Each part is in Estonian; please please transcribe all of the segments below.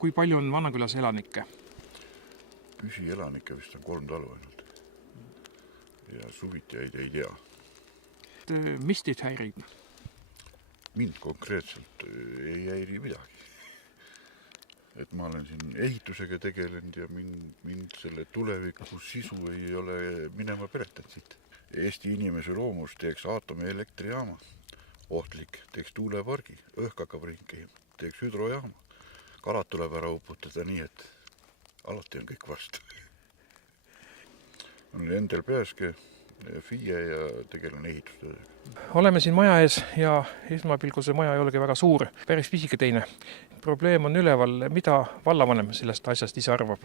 Kui palju on Vannakülas elanikke? Püsielanikke vist on 3 talu ainult. Ja suvitjaid ei tea. Mis teid häirib? Mind konkreetselt ei häiri midagi. Et ma olen siin ehitusega tegelenud ja mind selle tuleviku sisu ei ole minema peretanud siit. Eesti inimese loomus teeks aatomi elektrijaama, ohtlik, teeks tuulepargi, õhk hakkab ringi, teeks hüdrojaama. Kalad tuleb ära uputada nii, et alati on kõik vastu. On Endel Peaske, FIE ja tegelen ehitustöödega. Oleme siin maja ees ja esmapilgul see maja ei olegi väga suur, päris pisike teine. Probleem on üleval, mida vallavanem sellest asjast ise arvab?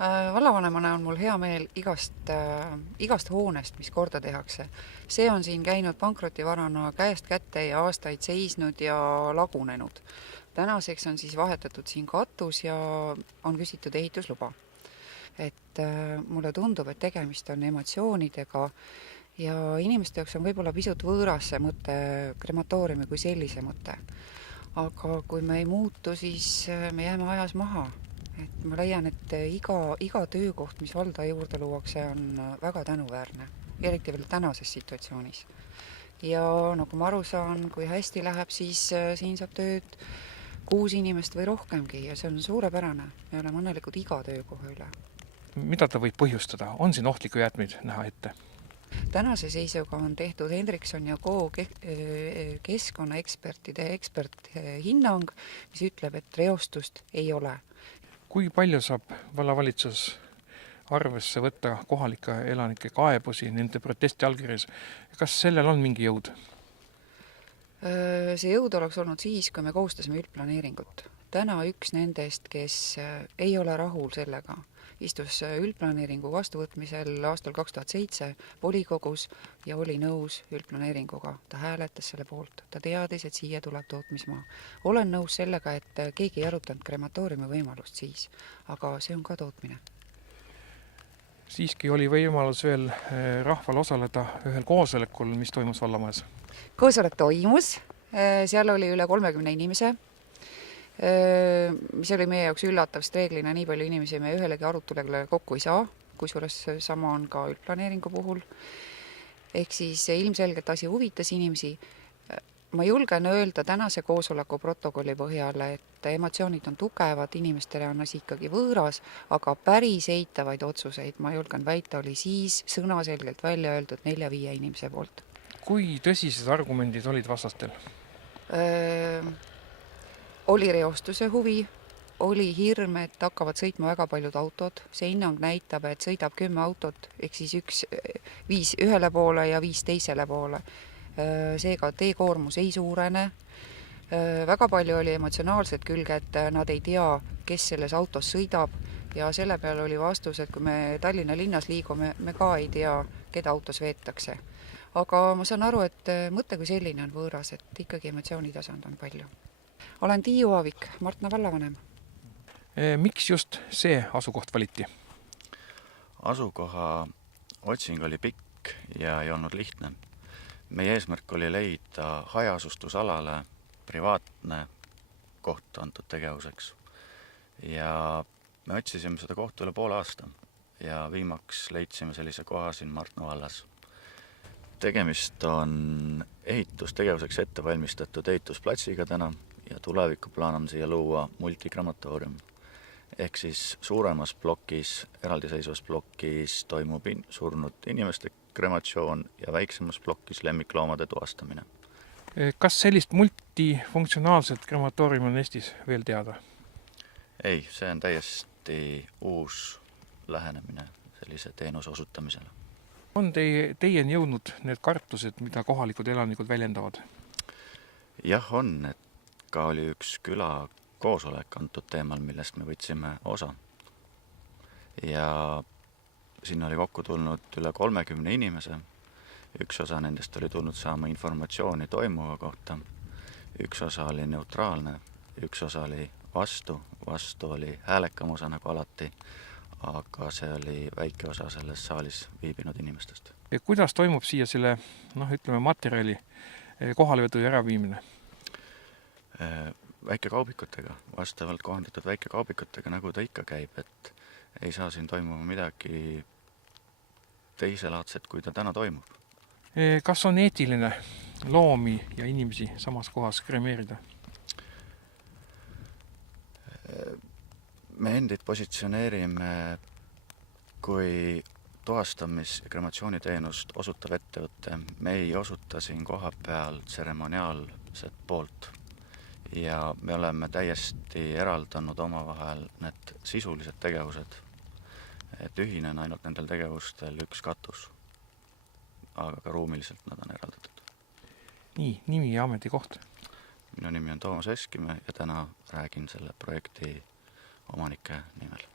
Vallavanemana on mul hea meel igast hoonest, mis korda tehakse. See on siin käinud pankrotivarana käest kätte ja aastaid seisnud ja lagunenud. Tänaseks on siis vahetatud siin katus ja on küsitud ehitusluba. Et mulle tundub, et tegemist on emotsioonidega ja inimeste jaoks on võib-olla pisut võõras see mõte, krematooriumi kui sellise mõte. Aga kui me ei muutu, siis me jääme ajas maha. Et ma leian, et iga töökoht, mis valda juurde luuakse, on väga tänuväärne, eriti veel tänases situatsioonis. Ja nagu ma aru saan, kui hästi läheb, siis siin saab tööd 6 inimest või rohkemgi ja see on suurepärane. Me oleme õnnelikud iga töökoha üle. Mida ta võib põhjustada? On siin ohtliku jäätmeid näha ette? Tänase seisuga on tehtud Hendrikson ja Co. keskkonnaekspertide eksperthinnang, mis ütleb, et reostust ei ole. Kui palju saab vallavalitsus arvesse võtta kohalike elanike kaebusi nende protesti allkirjas? Kas sellel on mingi jõud? See jõud oleks olnud siis, kui me koostasime üldplaneeringut. Täna üks nendest, kes ei ole rahul sellega, istus üldplaneeringu vastuvõtmisel aastal 2007 volikogus ja oli nõus üldplaneeringuga. Ta hääletas selle poolt. Ta teadis, et siia tuleb tootmismaa. Olen nõus sellega, et keegi ei arutanud krematooriumi võimalust siis, aga see on ka tootmine. Siiski oli võimalus veel rahval osaleda ühel koosolekul, mis toimus vallamajas. Koosolek toimus, seal oli üle 30 inimese, mis oli meie jaoks üllatav, sest reeglina nii palju inimesi me ühelegi arutulele kokku ei saa, kusjuures sama on ka üldplaneeringu puhul. Ehk siis ilmselgelt asi huvitas inimesi. Ma julgen öelda tänase koosoleku protokolli põhjal, et emotsioonid on tugevad, inimestele on asi ikkagi võõras, aga päris eitavaid otsuseid, ma julgen väita, oli siis sõnaselgelt välja öeldud 4-5 inimese poolt. Kui tõsised argumendid olid vastastel? Oli reostuse huvi, oli hirm, et hakkavad sõitma väga paljud autod. See hinnang näitab, et sõidab 10 autot, ehk siis 5 ühele poole ja 5 teisele poole. Seega teekoormus ei suurene. Väga palju oli emotsionaalset külge, et nad ei tea, kes selles autos sõidab ja selle peale oli vastus, et kui me Tallinna linnas liigume, me ka ei tea, keda autos veetakse. Aga ma saan aru, et mõte kui selline on võõras, et ikkagi emotsioonitasand on palju. Olen Tiiu Aavik, Martna vallavanem. Miks just see asukoht valiti? Asukoha otsing oli pikk ja ei olnud lihtne. Meie eesmärk oli leida hajaasustusalale privaatne koht antud tegevuseks. Ja me otsisime seda kohta üle poole aasta ja viimaks leidsime sellise koha siin Martna vallas. Tegemist on ehitustegevuseks ette valmistatud ehitusplatsiga täna ja tulevikuplaan on siia luua multikrematoorium. Ehk siis suuremas plokis, eraldiseisvas plokis toimub surnud inimeste krematsioon ja väiksemas plokis lemmikloomade tuvastamine. Kas sellist multifunktsionaalset krematoorium on Eestis veel teada? Ei, see on täiesti uus lähenemine sellise teenuse osutamisele. On teieni jõudnud need kartused, mida kohalikud elanikud väljendavad? Jah, on, et ka oli üks küla koosolek antud teemal, millest me võtsime osa. Ja siin oli kokku tulnud üle 30 inimese. Üks osa nendest oli tulnud saama informatsiooni toimuva kohta. Üks osa oli neutraalne, üks osa oli vastu oli häälekam osa nagu alati, aga see oli väike osa selles saalis viibinud inimestest. Ja kuidas toimub siia selle, materjali kohalevedu ja äraviimine? väikekaubikutega, vastavalt kohandatud väikekaubikutega, nagu ta ikka käib, et ei saa siin toimuma midagi teiselaadset, kui ta täna toimub. Kas on eetiline loomi ja inimesi samas kohas kremeerida? Me endid positsioneerime kui tuhastamis- ja krematsiooniteenust osutav ettevõtte. Me ei osuta siin koha peal tseremoniaalset poolt ja me oleme täiesti eraldanud omavahel need sisulised tegevused, et ühine on ainult nendel tegevustel üks katus, aga ka ruumiliselt nad on eraldatud. Nii, nimi ja ametikoht? Minu nimi on Toomas Veskimäe ja täna räägin selle projekti omanike nimel.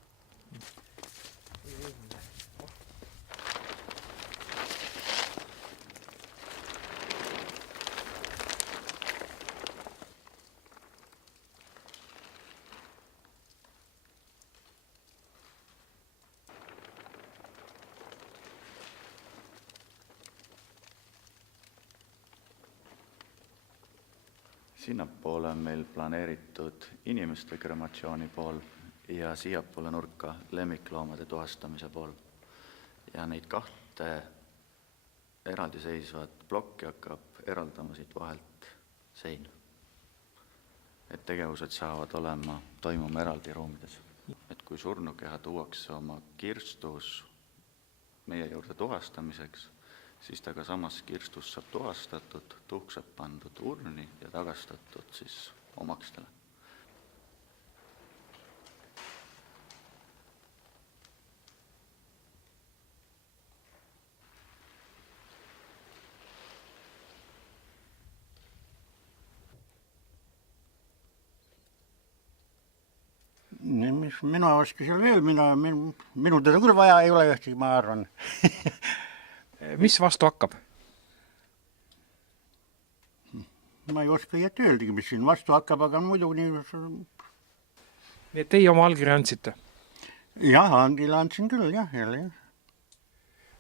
Sinnapoole on meil planeeritud inimeste krematsiooni pool ja siiapoole nurka lemmikloomade tuhastamise pool. Ja neid kahte eraldiseisvat plokki hakkab eraldama siit vahelt sein. Et tegevused saavad toimuma eraldi ruumides. Et kui surnukeha tuuakse oma kirstus meie juurde tuhastamiseks, siis ta ka samas kirstus saab tuhastatud, tuhk saab pandud urni ja tagastatud siis omakstele. Mis mina oska seal veel, minu teda küll vaja ei ole ühtegi, ma arvan. Mis vastu hakkab? Ma ei oska jätta öeldagi, mis siin vastu hakkab, aga muidu nii... Nii et teie oma allkirja andsite? Jah, Andile andsin küll, jah, jälle, jah.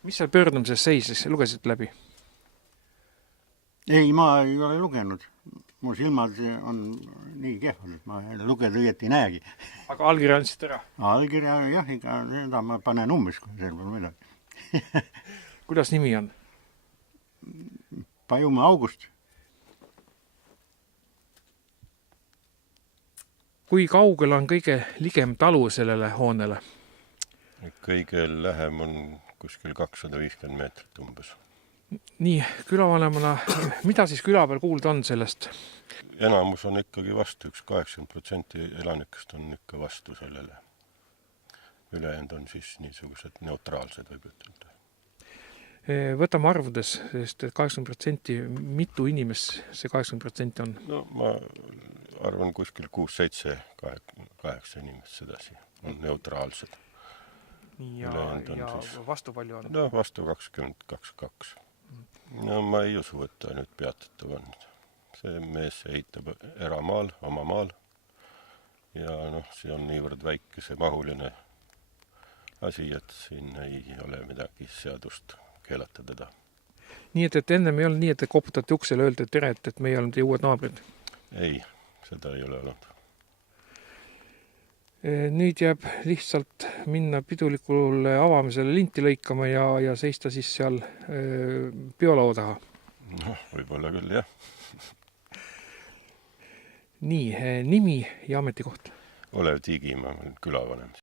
Mis seal pöördumises seisis? Lugesid läbi? Ei, ma ei ole lugenud. Mu silmad on nii kehvad, et ma lugeda õieti näegi. Aga allkirja andsite ära? Allkirja, jah, ikka seda ma panen umbes, kui seal peal midagi. Kuidas nimi on? Pajumaa August. Kui kaugel on kõige ligem talu sellele hoonele? Kõige lähem on kuskil 250 meetrit umbes. Nii, külavanemana, mida siis küla peal kuulda on sellest? Enamus on ikkagi vastu, 80% elanikest on ikka vastu sellele. Ülejäänud on siis niisugused neutraalsed, võib ütelda. Võtame arvudes, sest 80%, mitu inimest see 80% on? No ma arvan kuskil 6, 7, 8 inimest sedasi on neutraalsed. Ja siis... vastu palju on? No vastu 22. No ma ei usu, et ta nüüd peatatav on. See mees ehitab eramaal, oma maal ja see on niivõrd väikese mahuline asi, et siin ei ole midagi seadust keelata teda. Nii, et ennem ei olnud nii, et te koputate uksele öelda tere, et meie oleme teie uued naabrid? Ei, seda ei ole olnud. Nüüd jääb lihtsalt minna pidulikule avamisele linti lõikama ja seista siis seal bioloo taha. No, võib-olla küll, jah. Nii, nimi ja ametikoht? Olev Tiigimaa, külavanem.